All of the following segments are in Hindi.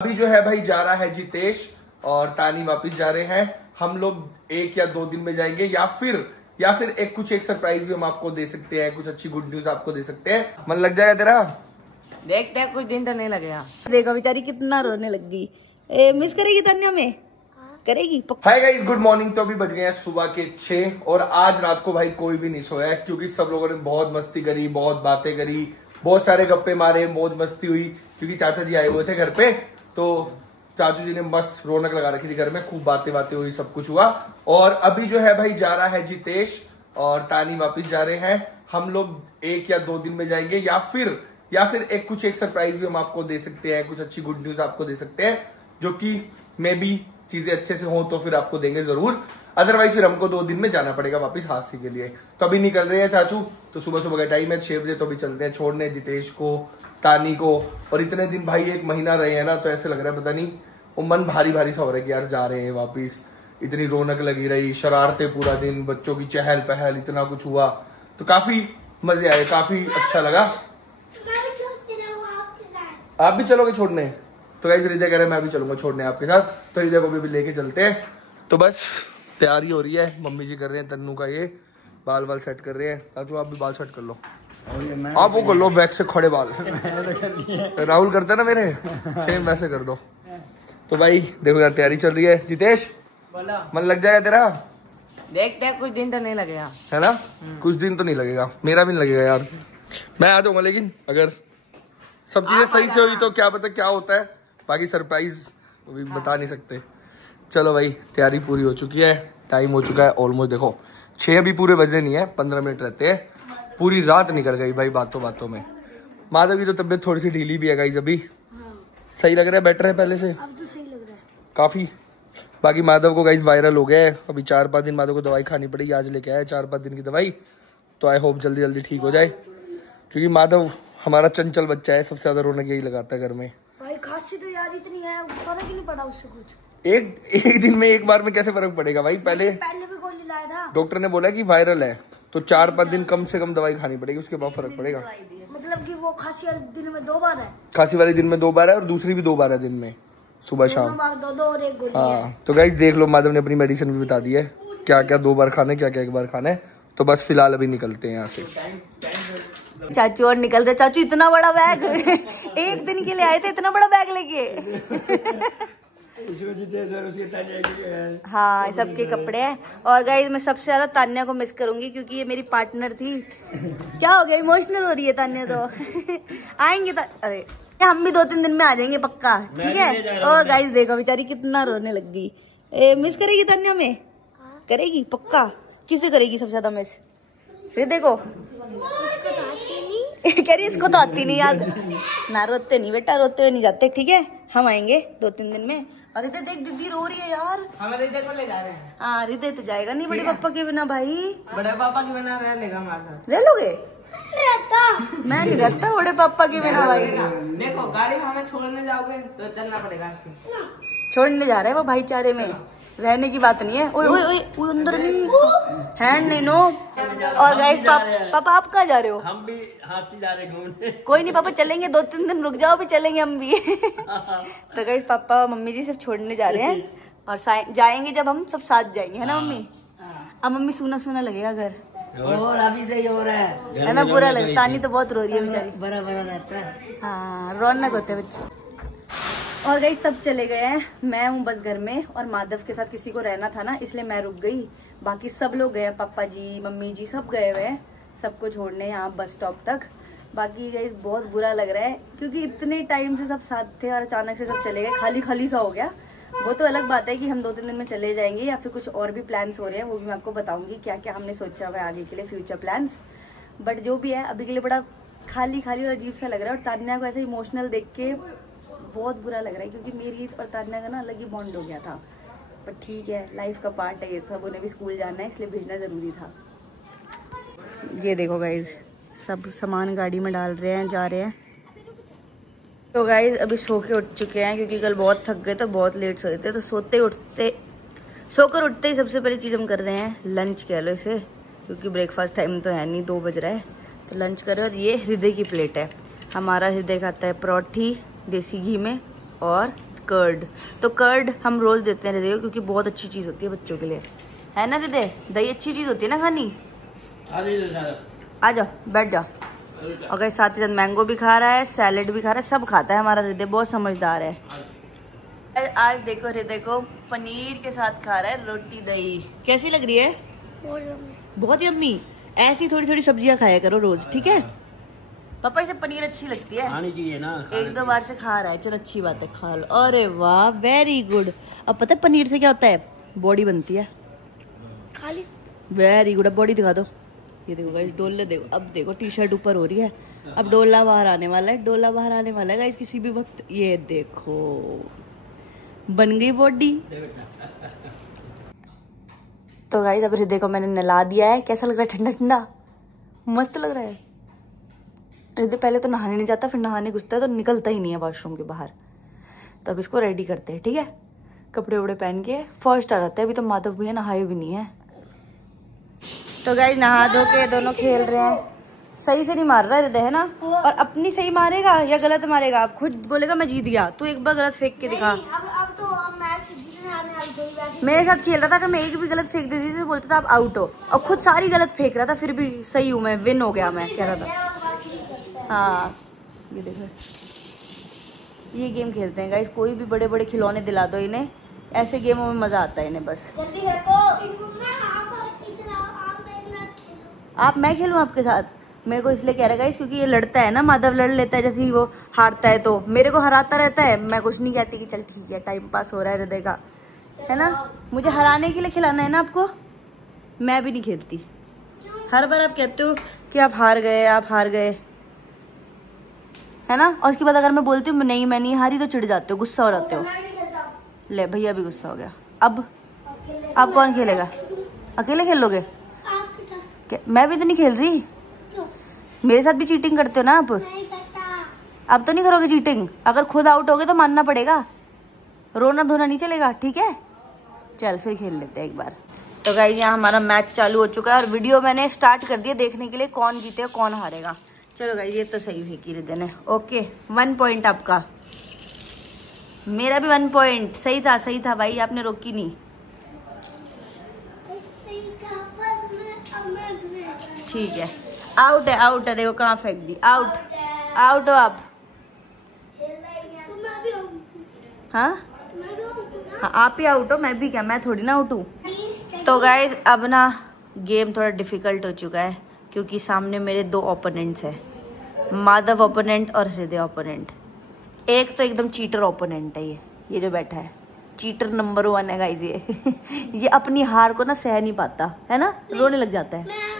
अभी जो है भाई जा रहा है जितेश और तानी वापस जा रहे हैं। हम लोग 1 या 2 दिन में जाएंगे या फिर एक सरप्राइज भी हम आपको दे सकते हैं, कुछ अच्छी गुड न्यूज आपको दे सकते हैं। मन लग जाएगा तेरा? देखते हैं, कुछ दिन तो नहीं लगेगा। देखो बेचारी कितना रोने लग गई। मिस करेगी तन्या में? करेगी। Hi guys, good morning. तो अभी बज गए हैं सुबह के 6 और आज रात को भाई कोई भी नहीं सोया है क्योंकि सब लोगों ने बहुत मस्ती करी, बहुत बातें करी, बहुत सारे गप्पे मारे, मौज मस्ती हुई क्योंकि चाचा जी आए हुए थे घर पे। तो चाचू जी ने मस्त रौनक लगा रखी थी घर में, खूब बातें हुई, सब कुछ हुआ। और अभी जो है भाई जा रहा है जितेश और तानी वापस जा रहे हैं। हम लोग 1 या 2 दिन में जाएंगे या फिर एक सरप्राइज भी हम आपको दे सकते हैं, कुछ अच्छी गुड न्यूज आपको दे सकते हैं, जो कि मे बी चीजें अच्छे से हो तो फिर आपको देंगे जरूर। अदरवाइज फिर हमको 2 दिन में जाना पड़ेगा वापस हादसे के लिए। तो अभी निकल रहे हैं चाचू, तो सुबह का टाइम है 6 बजे। तो अभी चलते हैं छोड़ने जितेश को, तानी को। और इतने दिन भाई 1 महीना रहे हैं ना, तो ऐसे लग रहा है पता नहीं, वो मन भारी सा हो रहा है कि यार जा रहे हैं वापिस। इतनी रौनक लगी रही, शरारतें पूरा दिन, बच्चों की चहल पहल, इतना कुछ हुआ, तो काफी मजे आए, काफी अच्छा लगा। आप भी चलोगे छोड़ने? तो गाइस हृदय कह रहे हैं मैं भी चलूंगा छोड़ने आपके साथ, तो हृदय को भी लेके चलते हैं। तो बस तैयारी हो रही है, मम्मी जी कर रहे हैं तन्नू का ये बाल सेट कर रहे हैं। चाचू आप भी बाल सेट कर लो, आप वो कर लो बैक से खड़े बाल। राहुल करते ना मेरे, सेम वैसे कर दो। तो भाई देखो यार तैयारी चल रही है। जितेश बोला मन लग जाएगा तेरा? देखते हैं, कुछ दिन तो नहीं लगेगा, है ना? कुछ दिन तो नहीं लगेगा, मेरा भी नहीं लगेगा यार। मैं आ जाऊंगा, लेकिन अगर सब चीजें सही से हुई तो क्या पता क्या होता है, बाकी सरप्राइज अभी बता नहीं सकते। चलो भाई तैयारी पूरी हो चुकी है, टाइम हो चुका है ऑलमोस्ट। देखो 6 अभी पूरे बजे नहीं है, 15 मिनट रहते हैं। पूरी रात निकल गई भाई बातों में। माधव की तो तबीयत थोड़ी सी ढीली भी है गाइस अभी। सही लग रहा है, बेटर है पहले से, अब तो सही लग रहा है काफी। बाकी माधव को गाइस वायरल हो गया है, अभी 4-5 दिन माधव को दवाई खानी पड़ेगी। आज लेके आया 4-5 दिन की दवाई, तो आई होप जल्दी ठीक हो जाए, क्योंकि माधव हमारा चंचल बच्चा है, सबसे ज्यादा रौनक यही लगाता है घर में भाई। खांसी तो यार इतनी है, फर्क ही नहीं पड़ा उससे कुछ। एक दिन में, एक बार में कैसे फर्क पड़ेगा भाई? पहले भी गोली लाया था, डॉक्टर ने बोला कि वायरल है, तो 4-5 दिन कम से कम दवाई खानी पड़ेगी, उसके बाद फर्क पड़ेगा। मतलब कि वो खांसी वाले दिन में 2 बार है, खांसी वाले दिन में 2 बार है और दूसरी भी 2 बार है दिन में, सुबह शाम। 2 और 1 गोली। हाँ तो गाइस देख लो, माधव ने अपनी मेडिसिन भी बता दी है, क्या 2 बार खाना है, क्या 1 बार खाना है। तो बस फिलहाल अभी निकलते हैं यहाँ से। चाचू और निकल रहे। चाचू इतना बड़ा बैग एक दिन के लिए आए थे, इतना बड़ा बैग लेके। हाँ सबके कपड़े हैं। और गाइस मैं सबसे ज्यादा तान्या को मिस करूंगी क्योंकि ये मेरी पार्टनर थी। क्या हो गया, इमोशनल हो रही है तान्या तो। आएंगे अरे हम भी 2-3 दिन में आ जाएंगे पक्का, ठीक है? और गाइस देखो बेचारी कितना रोने लग गई। मिस करेगी तान्या में? करेगी पक्का। किसे करेगी सबसे ज्यादा मिस? हृदय को? कह रही इसको तो आती नहीं याद ना। रोते नहीं बेटा, रोते हुए नहीं जाते, ठीक है? हम आएंगे 2-3 दिन में। अरे देख दीदी रो रही है यार। हम हृदय को ले जा रहे हैं। हाँ हृदय तो जाएगा नहीं बड़े पापा के बिना भाई। बड़े पापा के बिना रह लेगा हमारे साथ। रह लोगे? मैं नहीं रहता बड़े पापा के बिना भाई। देखो गाड़ी में हमें छोड़ने जाओगे तो चलना पड़ेगा। छोड़ने जा रहे हैं वो भाईचारे में, रहने की बात नहीं है। ओए ओए ओए अंदर नहीं, हैंड नहीं नो। और गाइस पापा आप कहाँ जा रहे हो? हम भी हाथी जा रहे हैं घूमने। कोई नहीं पापा, चलेंगे 2-3 दिन, रुक जाओ, भी चलेंगे हम भी। तो गाइस पापा और मम्मी जी सिर्फ छोड़ने जा रहे हैं, और जाएंगे जब हम सब साथ जाएंगे, है ना मम्मी? अब मम्मी सूना लगेगा घर, और अभी से ही हो रहा है ना? बुरा लगता। तानी तो बहुत रो रही है बेचारी, बड़ा रहता है। हाँ रौनक होते हैं बच्चे। और गाइस सब चले गए हैं, मैं हूँ बस घर में, और माधव के साथ किसी को रहना था ना, इसलिए मैं रुक गई। बाकी सब लोग गए, पापा जी मम्मी जी सब गए हुए हैं सबको छोड़ने यहाँ बस स्टॉप तक। बाकी गाइस बहुत बुरा लग रहा है क्योंकि इतने टाइम से सब साथ थे और अचानक से सब चले गए, खाली सा हो गया। वो तो अलग बात है कि हम 2-3 दिन में चले जाएंगे या फिर कुछ और भी प्लान्स हो रहे हैं, वो भी मैं आपको बताऊंगी क्या क्या हमने सोचा हुआ है आगे के लिए, फ्यूचर प्लान्स। बट जो भी है अभी के लिए बड़ा खाली और अजीब सा लग रहा है। और तान्या को ऐसे इमोशनल देख के बहुत बुरा लग रहा है क्योंकि मेरी और तान्या का ना अलग ही बॉन्ड हो गया था। पर ठीक है, लाइफ का पार्ट है ये सब, उन्हें भी स्कूल जाना है इसलिए भेजना ज़रूरी था। ये देखो गाइज सब सामान गाड़ी में डाल रहे हैं, जा रहे हैं। तो गाइज अभी सो के उठ चुके हैं क्योंकि कल बहुत थक गए, तो बहुत लेट सो रहे थे। तो सोकर उठते ही सबसे पहली चीज़ हम कर रहे हैं लंच, कह लो इसे, क्योंकि ब्रेकफास्ट टाइम तो है नहीं, 2 बज रहा है। तो लंच कर रहे हैं। और ये हृदय की प्लेट है, हमारा हृदय खाता है परोठी देसी घी में और कर्ड। तो कर्ड हम रोज देते हैं हृदय को क्योंकि बहुत अच्छी चीज होती है बच्चों के लिए, है ना हृदय? दही अच्छी चीज होती है ना खानी। आ जाओ बैठ जाओ। और गाइस साथ ही साथ मैंगो भी खा रहा है, सैलेड भी खा रहा है, सब खाता है हमारा हृदय, बहुत समझदार है। आज देखो हृदय को पनीर के साथ खा रहा है रोटी दही। कैसी लग रही है? बहुत यम्मी। ऐसी थोड़ी थोड़ी सब्जियां खाया करो रोज, ठीक है? पापा इसे पनीर अच्छी लगती है, खानी चाहिए ना। एक दो बार से खा रहा है, चलो अच्छी बात है, खा लो। अरे वाह वेरी गुड। अब पता है पनीर से क्या होता है? बॉडी बनती है। खा ली। Very good. अब बॉडी दिखा दो। ये देखो गाइस डोले देखो, अब देखो टी शर्ट ऊपर हो रही है, अब डोला बाहर आने वाला है, डोला बाहर आने वाला है गाइस किसी भी वक्त। ये देखो बन गई बॉडी। तो गाइस अब हृदय को मैंने नहला दिया है। कैसा लग रहा है? ठंडा ठंडा मस्त लग रहा है। हृदय पहले तो नहाने नहीं जाता, फिर नहाने घुसता है तो निकलता ही नहीं है वॉशरूम के बाहर। तो अब इसको रेडी करते हैं, ठीक है? कपड़े वपड़े पहन के फर्स्ट आ जाते हैं। अभी तो माधव भैया नहाए भी नहीं है। तो गाइस नहा धो के दोनों खेल रहे हैं। सही से नहीं मार रहा हृदय, है ना? और अपनी सही मारेगा या गलत मारेगा? आप खुद बोलेगा मैं जीत गया। तू एक बार गलत फेंक के दिखा। अब तो मेरे साथ खेल रहा था, अगर मैं एक भी गलत फेंक देती थी तो बोलता था आप आउट हो, और खुद सारी गलत फेंक रहा था, फिर भी सही हूँ मैं, विन हो गया मैं, कह रहा था। हाँ ये देखो ये गेम खेलते हैं गाइस। कोई भी बड़े बड़े खिलौने दिला दो इन्हें, ऐसे गेमों में मजा आता है इन्हें बस। आप मैं खेलूं आपके साथ? मेरे को इसलिए कह रहा है गाइस क्योंकि ये लड़ता है ना, माधव लड़ लेता है, जैसे ही वो हारता है तो मेरे को हराता रहता है। मैं कुछ नहीं कहती कि चल ठीक है टाइम पास हो रहा है हृदय का, है ना? मुझे हराने के लिए खिलाना है ना आपको। मैं भी नहीं खेलती। हर बार आप कहते हो कि आप हार गए, आप हार गए, है ना? और उसके बाद अगर मैं बोलती हूँ नहीं मैं नहीं हारी तो चिढ़ जाते हो, गुस्सा हो जाते हो। ले भैया भी गुस्सा हो गया। अब कौन खेलेगा? अकेले खेल लोगे? मैं भी तो नहीं खेल रही। मेरे साथ भी चीटिंग करते हो ना आप? अब तो नहीं करोगे चीटिंग? अगर खुद आउट होगे तो मानना पड़ेगा, रोना धोना नहीं चलेगा, ठीक है? चल फिर खेल लेते हैं एक बार। तो गाइस यहाँ हमारा मैच चालू हो चुका है और वीडियो मैंने स्टार्ट कर दिया देखने के लिए कौन जीते कौन हारेगा। चलो गाइस ये तो सही फेंकी हृदय ने। ओके 1 पॉइंट आपका, मेरा भी 1 पॉइंट। सही था भाई, आपने रोकी नहीं। ठीक है आउट है देखो कहाँ फेंक दी। आउट हो आप। हाँ आप ही आउट हो, मैं भी क्या, मैं थोड़ी ना आउट हूँ। तो गाइस अब ना गेम थोड़ा डिफिकल्ट हो चुका है क्योंकि सामने मेरे 2 ओपोनेंट्स हैं, माधव ओपोनेंट और हृदय ओपोनेंट। एक तो एकदम चीटर ओपोनेंट है ये जो बैठा है, चीटर नंबर 1 है गाइस ये। ये अपनी हार को ना सह नहीं पाता, है ना? रोने लग जाता है। मैं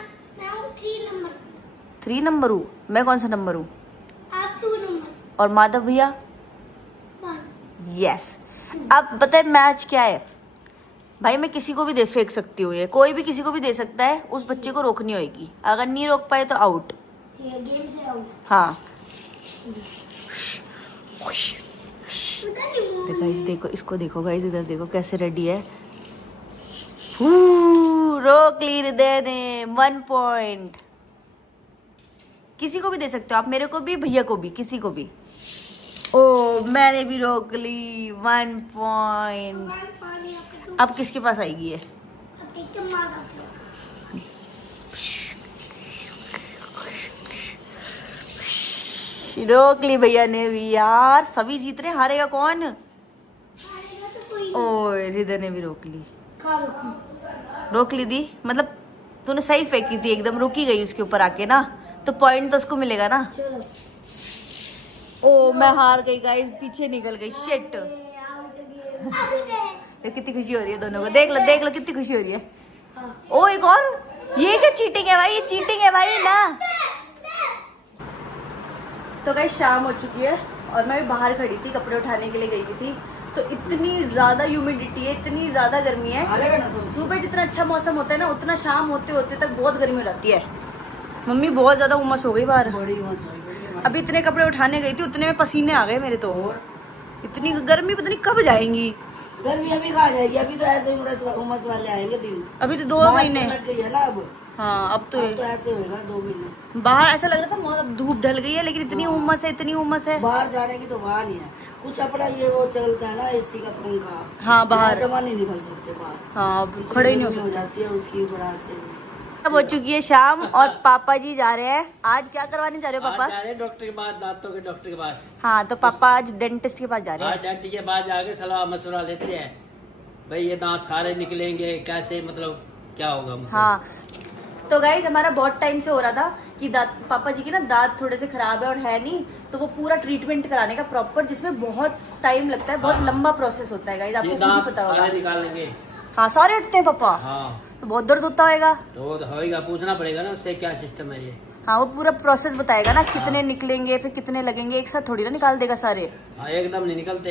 3 नंबर हूँ। मैं कौन सा नंबर हूँ? आप 2 नंबर। और माधव भैया? 1। यस। अब बताए मैच क्या है भाई, मैं किसी को भी दे फेंक सकती हूँ, ये कोई भी किसी को भी दे सकता है, उस बच्चे को रोकनी होगी। अगर नहीं रोक पाए तो आउट। ठीक है गेम से आउट। हाँ गाइस देखो इसको, देखो गाइस इधर देखो कैसे रेडी है। रोक ली हृदय ने। 1 पॉइंट। किसी को भी दे सकते हो आप, मेरे को भी, भैया को भी, किसी को भी। ओ मैंने भी रोक ली। 1 पॉइंट। अब किसके पास आएगी ये? रोक ली भैया ने भी। यार सभी जीत रहे, हारेगा कौन? ओ हृदय ने भी रोक ली। रोक ली दी मतलब तूने सही फेंकी थी, एकदम रुकी गई उसके ऊपर आके ना, तो पॉइंट तो उसको मिलेगा ना। ओ मैं हार गई गाइस, पीछे निकल गई। शिट। कितनी खुशी हो रही है दोनों को, देख लो कितनी खुशी हो रही है। ओ एक और, ये क्या चीटिंग है भाई? ये चीटिंग है भाई ना। तो गाइस शाम हो चुकी है और मैं भी बाहर खड़ी थी, कपड़े उठाने के लिए गई हुई थी। तो इतनी ज्यादा ह्यूमिडिटी है, इतनी ज्यादा गर्मी है। सुबह जितना अच्छा मौसम होता है ना, उतना शाम होते होते तक बहुत गर्मी हो जाती है। मम्मी बहुत ज्यादा उमस हो गई बाहर। अभी इतने कपड़े उठाने गई थी, उतने में पसीने आ गए मेरे तो। इतनी गर्मी पता नहीं कब जाएंगी। गर्मी अभी कहाँ जाएगी? अभी तो ऐसे ही उमस वाले आएंगे दिन। अभी तो 2 महीने लग गई है ना अब। हाँ अब तो ऐसे होगा 2 महीने। बाहर ऐसा लग रहा था अब धूप ढल गई है, लेकिन इतनी उमस है, इतनी उमस है। बाहर जाने की तो बाहर नहीं है, कुछ अपना ये वो चलता है ना एसी का पंखा। हाँ बाहर जमा नहीं निकल सकते बाहर। हाँ खड़े ही नहीं हो हो जाती है उसकी वजह से। अब हो चुकी है शाम और पापा जी जा रहे हैं। आज क्या करवाने जा रहे हो पापा? जा रहे डॉक्टर के पास, दांतों के डॉक्टर के पास। हाँ तो पापा आज डेंटिस्ट के पास जा रहे हैं। डेंटिस्ट के पास जाके सलाह मशवरा लेते हैं, भाई ये दांत सारे निकलेंगे कैसे, मतलब क्या होगा मतलब। हाँ तो गाइस हमारा बहुत टाइम से हो रहा था कि पापा जी की ना दांत थोड़े से खराब है और है नहीं, तो वो पूरा ट्रीटमेंट कराने का प्रॉपर, जिसमें बहुत टाइम लगता है, बहुत लंबा प्रोसेस होता है गाइस, आपको खुद ही पता होगा। निकाल लेंगे। हाँ सारे हटते हैं पापा। हाँ तो बहुत दर्द होता होगा। तो होगा, पूछना पड़ेगा ना उससे क्या सिस्टम है ये। हाँ वो पूरा प्रोसेस बताएगा ना, कितने निकलेंगे फिर कितने लगेंगे, एक साथ थोड़ी ना निकाल देगा सारे। हाँ एकदम नहीं निकलते,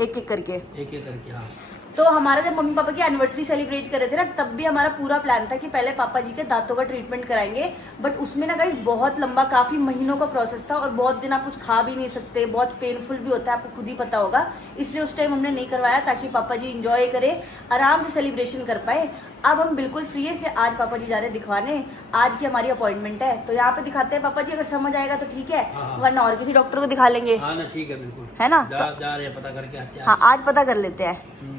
एक एक करके। हाँ। तो हमारा जब मम्मी पापा की एनिवर्सरी सेलिब्रेट कर रहे थे ना, तब भी हमारा पूरा प्लान था कि पहले पापा जी के दांतों का ट्रीटमेंट कराएंगे, बट उसमें ना गाइस बहुत लंबा, काफी महीनों का प्रोसेस था और बहुत दिन आप कुछ खा भी नहीं सकते, बहुत पेनफुल भी होता है, आपको खुद ही पता होगा। इसलिए उस टाइम हमने नहीं करवाया, ताकि पापा जी इंजॉय करें, आराम से सेलिब्रेशन कर पाए। अब हम बिल्कुल फ्री है, इसलिए आज पापा जी जा रहे हैं दिखवाने। आज की हमारी अपॉइंटमेंट है, तो यहाँ पे दिखाते हैं पापा जी, अगर समझ आएगा तो ठीक है, वरना और किसी डॉक्टर को दिखा लेंगे। हाँ ना ठीक है, बिल्कुल है ना, जा रहे हैं, पता करके आते हैं। हाँ आज पता कर लेते हैं।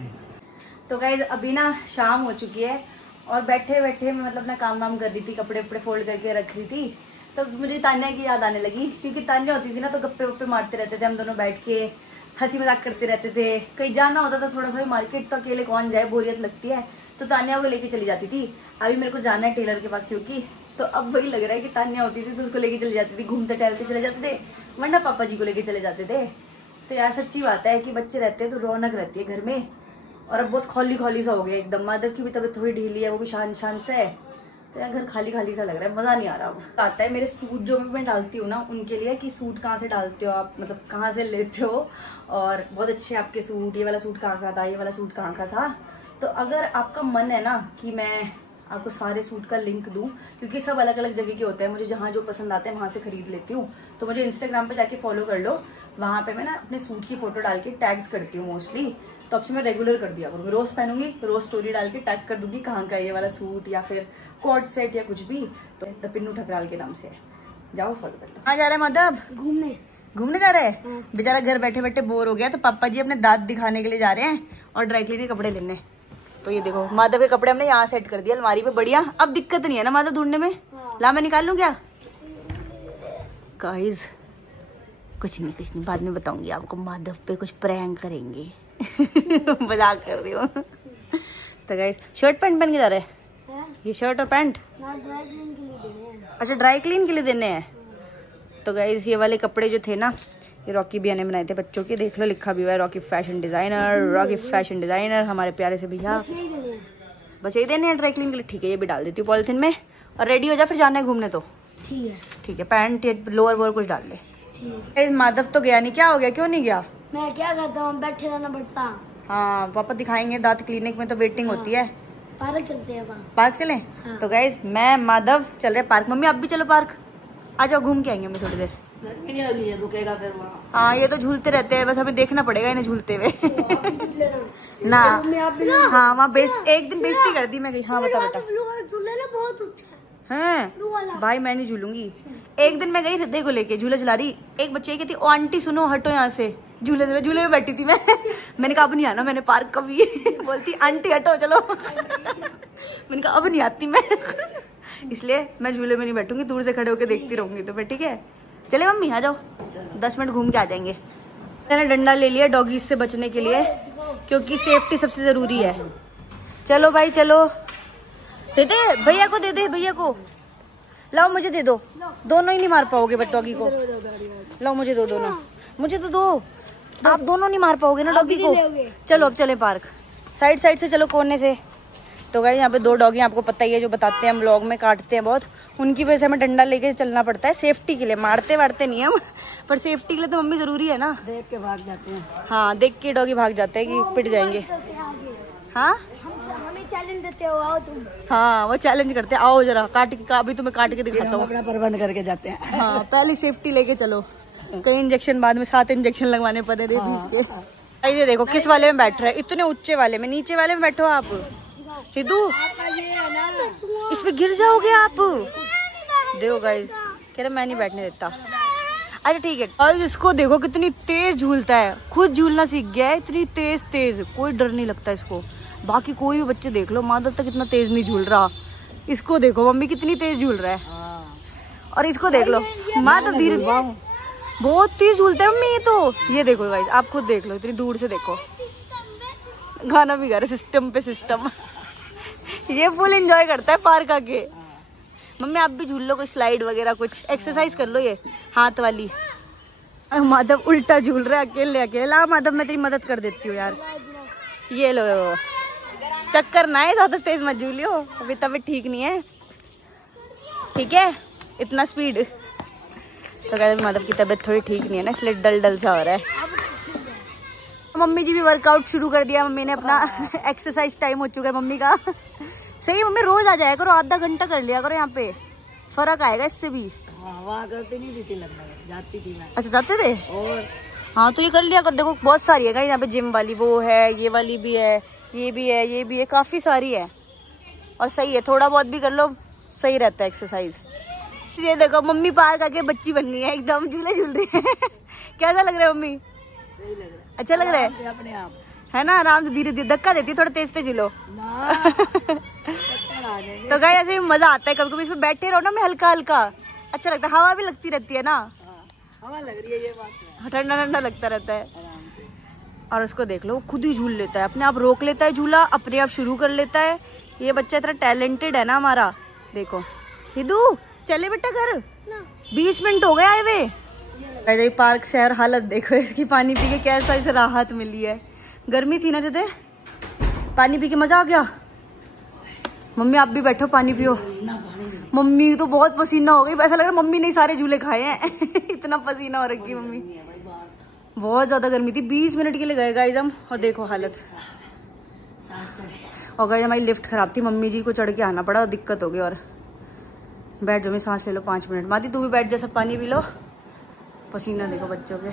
तो गाइस अभी ना शाम हो चुकी है और बैठे बैठे मैं मतलब अपना काम वाम कर रही थी, कपड़े वपड़े फोल्ड करके रख रही थी, तो मुझे तान्या की याद आने लगी, क्योंकि तान्या होती थी ना तो गप्पे वप्पे मारते रहते थे, हम दोनों बैठ के हंसी मजाक करते रहते थे। कहीं जाना होता था थोड़ा सा मार्केट, तो अकेले कौन जाए, बोरियत लगती है, तो तान्या को लेके चली जाती थी। अभी मेरे को जाना है टेलर के पास, क्योंकि तो अब वही लग रहा है कि तान्या होती थी तो उसको लेके चली जाती थी, घूमते टहलते चले जाते थे, वरना पापा जी को लेके चले जाते थे। तो यार सच्ची बात है कि बच्चे रहते हैं तो रौनक रहती है घर में, और अब बहुत खाली खाली सा हो गया एकदम। माधव की भी तबीयत थोड़ी ढीली है, वो भी शान से है, तो यार घर खाली खाली सा लग रहा है, मजा नहीं आ रहा। अब आता है मेरे सूट जो मैं डालती हूँ ना उनके लिए, कि सूट कहाँ से डालते हो आप, मतलब कहाँ से लेते हो, और बहुत अच्छे आपके सूट, ये वाला सूट कहाँ का था, ये वाला सूट कहाँ का था। तो अगर आपका मन है ना कि मैं आपको सारे सूट का लिंक दूं, क्योंकि सब अलग अलग जगह के होते हैं, मुझे जहाँ जो पसंद आते हैं वहाँ से खरीद लेती हूँ, तो मुझे इंस्टाग्राम पे जाके फॉलो कर लो, वहाँ पे मैं ना अपने सूट की फोटो डाल के टैग्स करती हूँ मोस्टली, तो अब से मैं रेगुलर कर दिया करूँगी, रोज पहनूंगी, रोज स्टोरी डाल के टैग कर दूंगी कहाँ का ये वाला सूट या फिर कोट सेट या कुछ भी, तो द पिन्नू ठकराल के नाम से है, जाओ फॉलो कर लो। कहाँ जा रहे हैं माधव? घूमने जा रहे हैं। बेचारा घर बैठे बैठे बोर हो गया, तो पापा जी अपने दांत दिखाने के लिए जा रहे हैं और ड्राई क्लीन के कपड़े लेने। तो ये देखो माधव के कपड़े हमने यहाँ सेट कर दिया अलमारी पे, बढ़िया, अब दिक्कत नहीं है ना माधव ढूंढने में। ला मैं निकाल लूं क्या? गाइस कुछ नहीं, बाद में बताऊंगी आपको, माधव पे कुछ प्रैंक करेंगे। मजाक कर रही हूँ। तो गाइस शर्ट पैंट पहन के जा रहे हैं, ये शर्ट और पैंट अच्छा ड्राई क्लीन के लिए देने हैं। तो गाइस ये वाले कपड़े जो थे ना, ये रॉकी भैया ने बनाए थे बच्चों के, देख लो लिखा भी हुआ है रॉकी फैशन डिजाइनर, हमारे प्यारे से भैया। बस यही देने हैं ड्राई क्लीन के लिए, ठीक है, ये भी डाल देती हूँ पॉलिथीन में, और रेडी हो जा, फिर जाना है घूमने। तो ठीक है, पैंट लोअर वोअर कुछ डाल ले। माधव तो गया नहीं, क्या हो गया, क्यों नहीं गया? मैं क्या करता हूँ, बैठे रहना पड़ता। हाँ पापा दिखाएंगे, दांत क्लिनिक में तो वेटिंग होती है। पार्क चलते हैं, पार्क चले? हाँ। तो गाइस मैं माधव चल रहे पार्क, मम्मी आप भी चलो पार्क, आ जाओ घूम के आएंगे हम थोड़ी देर। रुकेगा फिर वहाँ। हाँ ये तो झूलते रहते हैं, बस हमें देखना पड़ेगा इन्हें झूलते हुए। ना हाँ वहाँ एक दिन बेइज्जती कर दी मैं गई। हाँ बता बेटा। हाँ भाई मैं नहीं झूलूंगी। एक दिन मैं गई हृदय को लेके, झूला झुला रही, एक बच्चे कहती ओ आंटी सुनो हटो यहाँ से, झूले में बैठी थी मैंने कहा अब नहीं आना मैंने पार्क कभी। बोलती आंटी हटो चलो। मैंने कहा अब नहीं आती मैं। इसलिए मैं झूले में नहीं बैठूंगी, दूर से खड़े होकर देखती रहूंगी। तो फिर ठीक है चले मम्मी आ जाओ, 10 मिनट घूम के आ जाएंगे। मैंने डंडा ले लिया डॉगीज से बचने के लिए, क्योंकि सेफ्टी सबसे जरूरी है। चलो भाई चलो, हृदय भैया को दे दे, भैया को लाओ, मुझे दे दो, दोनों ही नहीं मार पाओगे बट डॉगी को। लाओ मुझे दो, दोनों मुझे तो दो, आप दोनों नहीं मार पाओगे ना डॉगी को। चलो अब चले पार्क, साइड से चलो कोने से। तो गाइस यहाँ पे 2 डॉगी आपको पता ही है, जो बताते हैं हम व्लॉग में, काटते हैं बहुत, उनकी वजह से हमें डंडा लेके चलना पड़ता है सेफ्टी के लिए। मारते वारते नहीं हम, पर सेफ्टी के लिए तो मम्मी जरूरी है ना। देख के भाग जाते हैं। हाँ देख के डॉगी भाग जाते हैं कि पिट जाएंगे। हाँ हमें चैलेंज देते हो, आओ तुम। हाँ वो चैलेंज करते हैं, आओ जरा काट के, अभी तुम्हें काट के दिखाता हूँ। अपना प्रबंध करके जाते हैं। हाँ पहले सेफ्टी लेके चलो, कई इंजेक्शन बाद में 7 इंजेक्शन लगवाने पड़े रेबीज के। ये देखो किस वाले में बैठ रहे हैं, इतने ऊंचे वाले में, नीचे वाले में बैठो आप। सिद्धू इसमें गिर जाओगे आप। देखो गाइस, कह रहे मैं नहीं बैठने देता। अच्छा ठीक है। और इसको देखो कितनी तेज झूलता है, खुद झूलना सीख गया है, इतनी तेज तेज, कोई डर नहीं लगता इसको। बाकी कोई भी बच्चे देख लो, माधव तक इतना तेज नहीं झूल रहा। इसको देखो मम्मी कितनी तेज झूल रहा है। और इसको देख लो माधव धीरे, बहुत तेज झूलता है मम्मी ये तो। ये देखो गाइस, आप खुद देख लो, इतनी दूर से देखो। गाना भी गा रहे सिस्टम पे सिस्टम। ये फुल एंजॉय करता है पार्क आके। मम्मी आप भी झूल लो, कोई स्लाइड वगैरह कुछ एक्सरसाइज कर लो ये हाथ वाली। माधव उल्टा झूल रहा है अकेले अकेला। माधव मैं तेरी मदद कर देती हूँ यार। ये लो, चक्कर ना है, ज्यादा तेज मत झूलियो, अभी तबीयत ठीक नहीं है, ठीक है इतना स्पीड। तो कहते माधव की तबीयत थोड़ी ठीक नहीं है ना, इसलिए डल डल सा हो रहा है। मम्मी जी भी वर्कआउट शुरू कर दिया, मम्मी ने अपना एक्सरसाइज टाइम हो चुका है मम्मी का। सही मम्मी रोज आ जाया करो, आधा घंटा कर लिया करो, यहाँ पे फर्क आएगा इससे भी। वहाँ करते नहीं थी, लगना जाती थी मैं। अच्छा जाते थे? और हाँ तो ये कर लिया कर। देखो बहुत सारी है यहाँ पे, जिम वाली वो है, ये वाली भी है, ये भी है, ये भी है, काफी सारी है। और सही है, थोड़ा बहुत भी कर लो सही रहता है एक्सरसाइज। ये देखो मम्मी पार्क आके बच्ची बन गई है, एकदम झूले झूल रही है। कैसा लग रहा है मम्मी? सही लग रहा है, अच्छा लग रहा है अपने आप है ना? आराम से धीरे धीरे धक्का देती है, थोड़ा तेज तेज झूलो। तो गाइस ऐसे मजा आता है, कभी कभी इसमें बैठे रहो ना, मैं हल्का हल्का अच्छा लगता है, हवा भी लगती रहती है ना, हवा लग रही है, ये बात है, ठंडा ठंडा लगता रहता है। और उसको देख लो, खुद ही झूल लेता है, अपने आप रोक लेता है झूला, अपने आप शुरू कर लेता है। ये बच्चा इतना टैलेंटेड है ना हमारा। देखो सिद्धू चले बेटा घर, 20 मिनट हो गए आए हुए। पार्क से यार हालत देखो इसकी, पानी पी के कैसा इसे राहत मिली है। गर्मी थी ना जैसे, पानी पी के मजा आ गया। मम्मी आप भी बैठो पानी पियो। मम्मी तो बहुत पसीना हो गई, ऐसा लग रहा है मम्मी ने सारे झूले खाए हैं। इतना पसीना हो रखी है मम्मी, बहुत ज्यादा गर्मी थी। 20 मिनट के लिए गए गाइस हम, और देखो हालत। और गाइस हमारी लिफ्ट खराब थी, मम्मी जी को चढ़ के आना पड़ा, दिक्कत हो गई। और बैठ जाओ, मैं सांस ले लो 5 मिनट। मादी तू भी बैठ जा, सब पानी पी लो, पसीना देखो बच्चों के।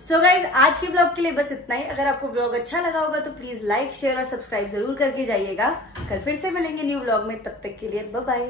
सो गाइज आज के ब्लॉग के लिए बस इतना ही। अगर आपको ब्लॉग अच्छा लगा होगा तो प्लीज लाइक शेयर और सब्सक्राइब जरूर करके जाइएगा। कल फिर से मिलेंगे न्यू ब्लॉग में, तब तक के लिए बाय बाय।